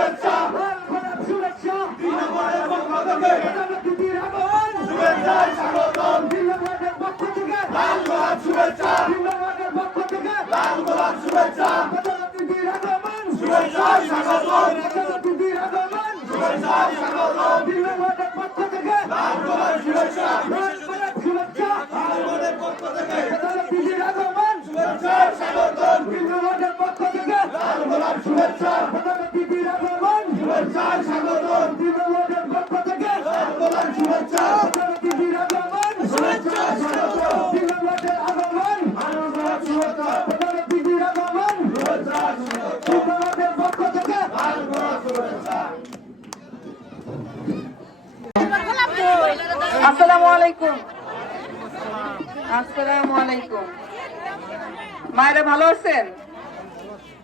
শুভেচ্ছা। শুভেচ্ছা দুই পক্ষ থেকে। প্রধানমন্ত্রীর স্বাগতম। জিন্দাবাদের পক্ষ থেকে লাল গোলাপ শুভেচ্ছা। জিন্দাবাদের পক্ষ থেকে লাল গোলাপ শুভেচ্ছা। প্রধানমন্ত্রীর স্বাগতম প্রধানমন্ত্রীর স্বাগতম জিন্দাবাদের পক্ষ থেকে। লাল গোলাপ শুভেচ্ছা শুভেচ্ছা স্বাগতম। জিন্দাবাদের পক্ষ থেকে মায়েরা ভালো আছেন?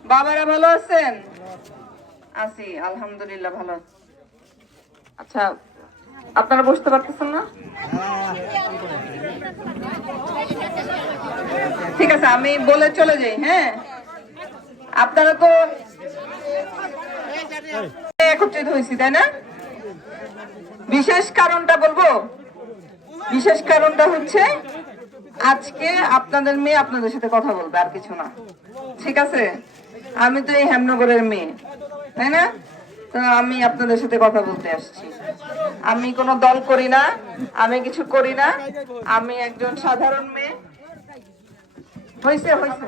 বাবারা ভালো আছেন? আছি, আলহামদুলিল্লাহ ভালো আচ্ছা আপনারা বসতে পারতেছেন না? ঠিক আছে, আমি বলে চলে যাই হ্যাঁ? আপনারা তো একত্রিত হয়েছি, তাই না? বিশেষ কারণটা বলব? বিশেষ কারণটা হচ্ছে আজকে আপনাদের মেয়ে আপনাদের সাথে কথা বলবে আর কিছু না। ঠিক আছে? আমি তো এই হেমনগরের মেয়ে, তাই না? তো আমি আপনাদের সাথে কথা বলতে আসছি। আমি কোনো দল করি না, আমি কিছু করি না। আমি একজন সাধারণ মেয়ে। হয়েছে হয়েছে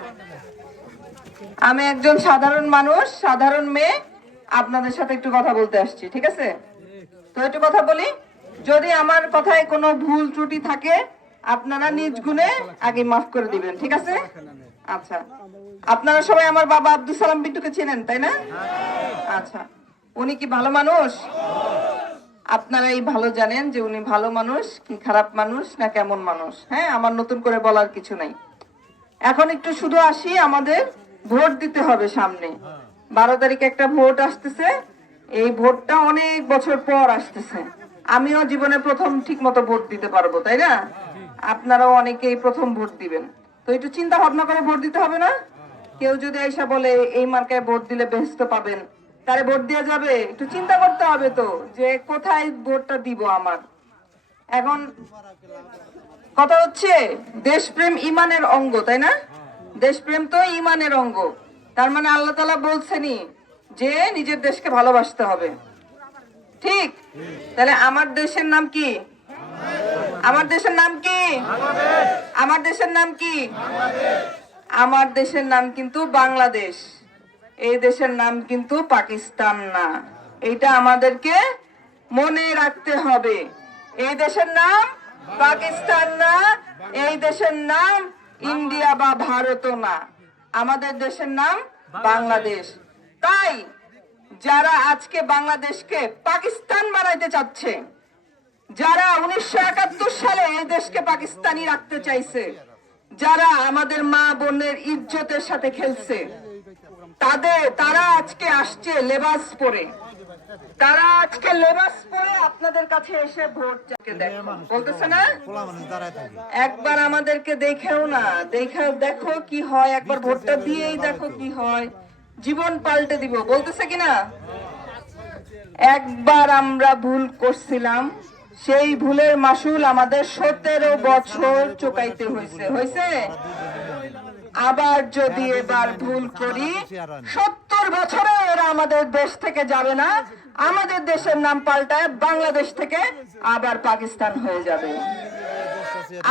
আমি একজন সাধারণ মানুষ, সাধারণ মেয়ে। আপনাদের সাথে একটু কথা বলতে আসছি, ঠিক আছে? তো একটু কথা বলি। যদি আমার কথায় কোনো ভুল ত্রুটি থাকে আপনারা নিজ গুণে আগে মাফ করে দিবেন, ঠিক আছে? আচ্ছা। আপনারা সবাই আমার বাবা আব্দুল সালাম বিট্টুকে চেনেন, তাই না? আচ্ছা। উনি কি ভালো মানুষ? আপনারা এই ভালো জানেন যে উনি ভালো মানুষ, কি খারাপ মানুষ, না কেমন মানুষ। হ্যাঁ আমার নতুন করে বলার কিছু নাই। এখন একটু শুধু আসি, আমাদের ভোট দিতে হবে সামনে। বারো তারিখে একটা ভোট আসতেছে। এই ভোটটা অনেক বছর পর আসতেছে। আমিও জীবনে প্রথম ঠিক মতো ভোট দিতে পারব, তাই না? আপনারাও অনেকেই প্রথম ভোট দিবেন। তো একটু চিন্তা ভাবনা করে ভোট দিতে হবে না? কেউ যদি এসে বলে, এই মার্কায় ভোট দিলে বেহস্ত পাবেন। তারে ভোট দেওয়া যাবে। একটু চিন্তা করতে হবে তো, যে কোথায় ভোটটা দিব আমার? এখন কথা হচ্ছে, দেশপ্রেম ইমানের অঙ্গ, তাই না? দেশপ্রেম তো ইমানের অঙ্গ। তার মানে আল্লাহ তালা বলছেনই যে নিজের দেশকে ভালোবাসতে হবে। ঠিক? তাহলে আমার দেশের নাম কি? আমার দেশের নাম কি? আমার দেশের নাম কি? আমার দেশের নাম কিন্তু বাংলাদেশ। এই দেশের নাম কিন্তু পাকিস্তান না। এইটা আমাদেরকে মনে রাখতে হবে। এই দেশের নাম পাকিস্তান না এই দেশের নাম ইন্ডিয়া বা ভারতও না। আমাদের দেশের নাম বাংলাদেশ। তাই যারা আজকে বাংলাদেশকে পাকিস্তান বানাইতে চাচ্ছে যারা উনিশশো একাত্তর সালে এই দেশকে পাকিস্তানি রাখতে চাইছে, যারা আমাদের মা বোনের ইজ্জতের সাথে খেলছে তাদের তারা আজকে আসছে লেবাস পরে। তারা আজকে লেবাস পরে আপনাদের কাছে এসে ভোট চাকে দেখো। বলতেছে না? একবার আমাদেরকে দেখেও না দেখে দেখো কি হয়, একবার ভোটটা দিয়েই দেখো কি হয়। জীবন পাল্টে দিব। বলতেছে কিনা? একবার আমরা ভুল করছিলাম সেই ভুলের মাসুল আমাদের সতেরো বছর চোকাইতে হয়েছে। হয়েছে? আবার যদি এবার ভুল করি, সত্তর বছরে এরা আমাদের দেশ থেকে যাবে না, আমাদের দেশের নাম পাল্টায় বাংলাদেশ থেকে আবার পাকিস্তান হয়ে যাবে।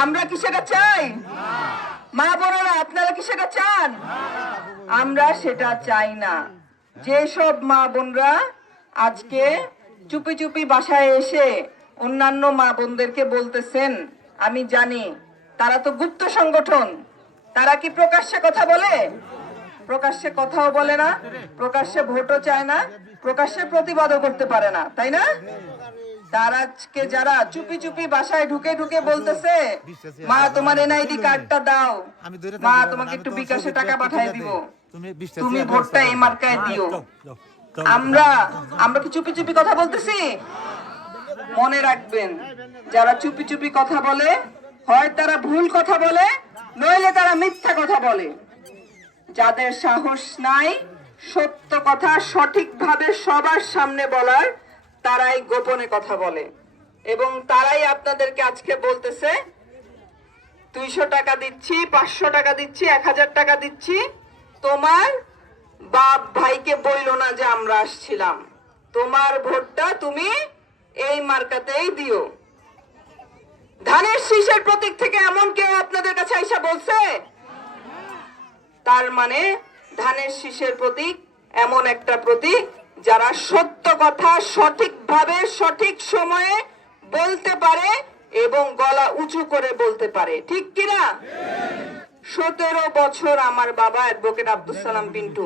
আমরা কি সেটা চাই? মা বোনেরা, আপনারা কি সেটা চান? আমরা সেটা চাই না। যেসব মা বোনরা আজকে চুপি চুপি বাসায় এসে অন্যান্য মা বোনদেরকে বলতেছেন, আমি জানি, তারা তো গুপ্ত সংগঠন। তারা কি প্রকাশ্যে কথা বলে? প্রকাশ্যে কথাও বলে না, প্রকাশ্যে ভোটও চায় না, প্রকাশ্যে প্রতিবাদও করতে পারে না, তাই না? তার আজকে যারা চুপি চুপি বাসায় ঢুকে ঢুকে বলতেছে, মা, তোমার এনআইডি কার্ডটা দাও। মা, তোমাকে একটু বিকাশে টাকা পাঠিয়ে দিব। তুমি ভোটটা এই। মার্কায় দিও। আমরা আমরা কি চুপি চুপি কথা বলতেছি? মনে রাখবেন, যারা চুপি চুপি কথা বলে, হয় তারা ভুল কথা বলে, নইলে তারা মিথ্যা কথা বলে। যাদের সাহস নাই, সত্য কথা সঠিকভাবে সবার সামনে বলার, তারাই গোপনে কথা বলে। এবং তারাই আপনাদেরকে আজকে বলতেছে, দুইশো টাকা দিচ্ছি, পাঁচশো টাকা দিচ্ছি, এক হাজার টাকা দিচ্ছি। তোমার বাপ ভাইকে বইলো না যে আমরা আসছিলাম। তোমার ভোটটা তুমি এই মার্কাতেই দিও। ধানের শীষের প্রতীক থেকে এমন কেউ আপনাদের কাছে আইসা বলছে? তার মানে ধানের শীষের প্রতীক এমন একটা প্রতীক যারা সত্য কথা সঠিকভাবে, সঠিক সময়ে বলতে পারে এবং গলা উঁচু করে বলতে পারে। ঠিক কিনা? সতেরো বছর আমার বাবা অ্যাডভোকেট আব্দুল সালাম পিন্টু।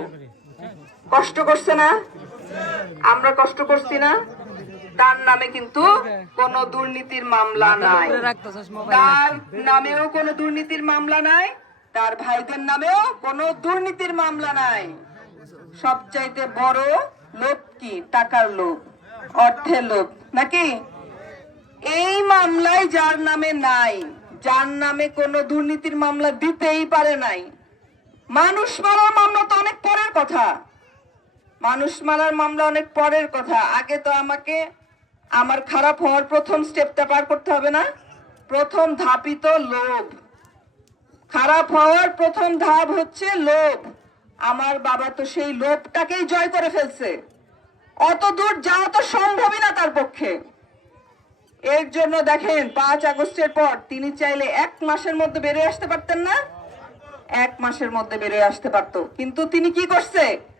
কষ্ট করছে না? আমরা কষ্ট করছি না? তার নামে কিন্তু কোনো দুর্নীতির মামলা নাই। তার নামেও কোনো দুর্নীতির মামলা নাই তার ভাইদের নামেও কোনো দুর্নীতির মামলা নাই। সবচাইতে বড় লোভ কি? টাকার লোভ অর্থের লোভ নাকি? এই মামলায় যার নামে নাই যার নামে কোনো দুর্নীতির মামলা দিতেই পারে নাই। মানুষ মারার মামলা তো অনেক পরের কথা। মানুষ মারার মামলা অনেক পরের কথা। আগে তো আমাকে আমার খারাপ হওয়ার প্রথম স্টেপটা পার করতে হবে না। প্রথম ধাপই তো লোভ। খারাপ হওয়ার প্রথম ধাপ হচ্ছে লোভ। আমার বাবা তো সেই লোভটাকেই জয় করে ফেলছে। অত দূর যাওয়া তো সম্ভবই না তার পক্ষে। এর জন্য দেখেন, পাঁচ আগস্টের পর তিনি চাইলে এক মাসের মধ্যে বেরিয়ে আসতে পারতেন না। এক মাসের মধ্যে বেরিয়ে আসতে পারতো। কিন্তু তিনি কি করছে?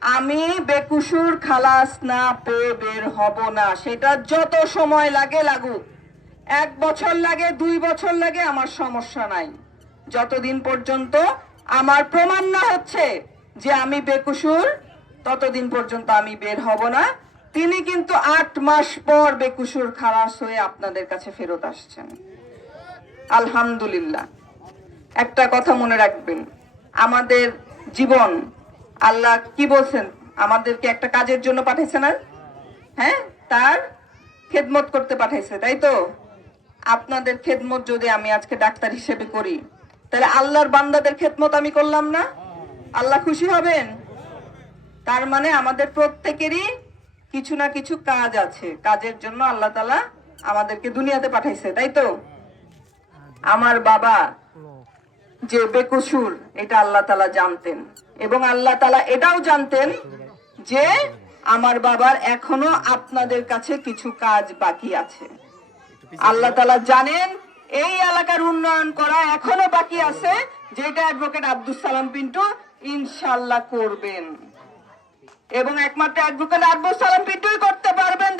আমি বেকুসুর খালাস না পেয়ে বের হব না। সেটা যত সময় লাগে লাগুক। এক বছর লাগে, দুই বছর লাগে, আমার সমস্যা নাই। যতদিন পর্যন্ত আমার প্রমাণ না হচ্ছে যে আমি বেকুসুর ততদিন পর্যন্ত আমি বের হব না। তিনি কিন্তু আট মাস পর বেকুসুর খালাস হয়ে আপনাদের কাছে ফেরত আসছেন। আলহামদুলিল্লাহ। একটা কথা মনে রাখবেন। আমাদের জীবন আল্লাহ কি বলছেন? আমাদেরকে একটা কাজের জন্য পাঠাইছে না? হ্যাঁ? তার খেদমত করতে পাঠাইছে, তাই তো? আপনাদের খেদমত যদি আমি আজকে ডাক্তার হিসেবে করি, তাহলে আল্লাহর বান্দাদের খেদমত আমি করলাম না? আল্লাহ খুশি হবেন? তার মানে আমাদের প্রত্যেকেরই কিছু না কিছু কাজ আছে। কাজের জন্য আল্লাহ তালা আমাদেরকে দুনিয়াতে পাঠাইছে, তাই তো? আমার বাবা যে বেকসুর, এটা আল্লাহ তালা জানতেন এবং আল্লাহ তালা এটাও জানতেন যে আমার বাবার এখনও আপনাদের কাছে কিছু কাজ বাকি আছে আল্লাহ তালা জানেন এই এলাকার উন্নয়ন করা এখনও বাকি আছে, যেটা অ্যাডভোকেট আব্দুল সালাম পিন্টু ইনশাল্লাহ করবেন এবং একমাত্র অ্যাডভোকেট আব্দুল সালাম পিন্টুই করবেন।